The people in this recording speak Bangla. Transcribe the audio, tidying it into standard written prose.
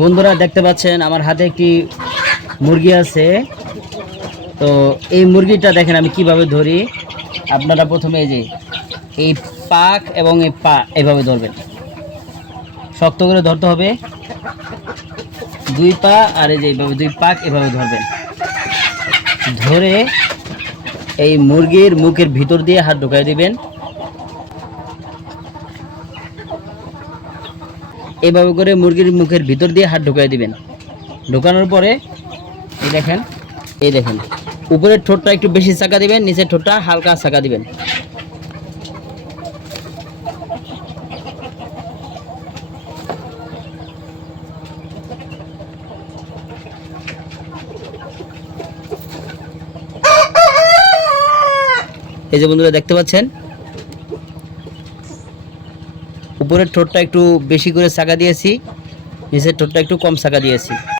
বন্ধুরা দেখতে পাচ্ছেন আমার হাতে একটি মুরগি আছে। তো এই মুরগিটা দেখেন আমি কিভাবে ধরি। আপনারা প্রথমে এই পাক এবং এই পা এভাবে ধরবেন, শক্ত করে ধরতে হবে। দুই পা আর এইভাবে দুই পাক এভাবে ধরবেন, ধরে এই মুরগির মুখের ভিতর দিয়ে হাত ঢুকাই দিবেন। এইভাবে করে মুরগির মুখের ভিতর দিয়ে হাত ঢুকাই দিবেন। ঢোকানোর পরে এই দেখেন উপরের ঠোঁটটা একটু বেশি চাকা দিবেন, নিচের ঠোঁটটা হালকা চাকা দিবেন। এই যে বন্ধুরা দেখতে পাচ্ছেন উপরের ঠোঁটটা একটু বেশি করে চাকা দিয়েছি, নিচের ঠোঁটটা একটু কম চাকা দিয়েছি।